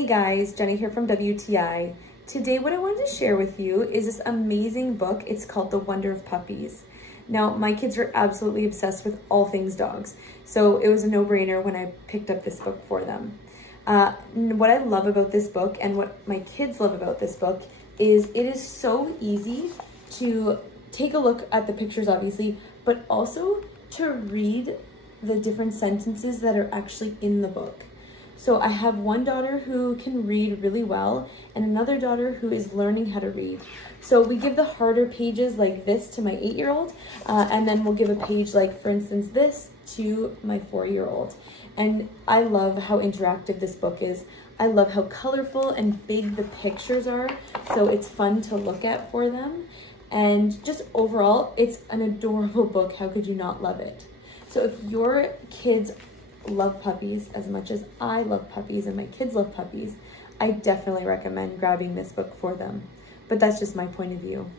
Hey guys, Jenny here from WTI. Today what I wanted to share with you is this amazing book. It's called The Wonder of Puppies. Now, my kids are absolutely obsessed with all things dogs, so it was a no-brainer when I picked up this book for them. What I love about this book and what my kids love about this book is it is so easy to take a look at the pictures, obviously, but also to read the different sentences that are actually in the book. So I have one daughter who can read really well and another daughter who is learning how to read. So we give the harder pages like this to my 8-year-old, and then we'll give a page like, for instance, this to my 4-year-old. And I love how interactive this book is. I love how colorful and big the pictures are, so it's fun to look at for them. And just overall, it's an adorable book. How could you not love it? So if your kids love puppies as much as I love puppies and my kids love puppies, I definitely recommend grabbing this book for them. But that's just my point of view.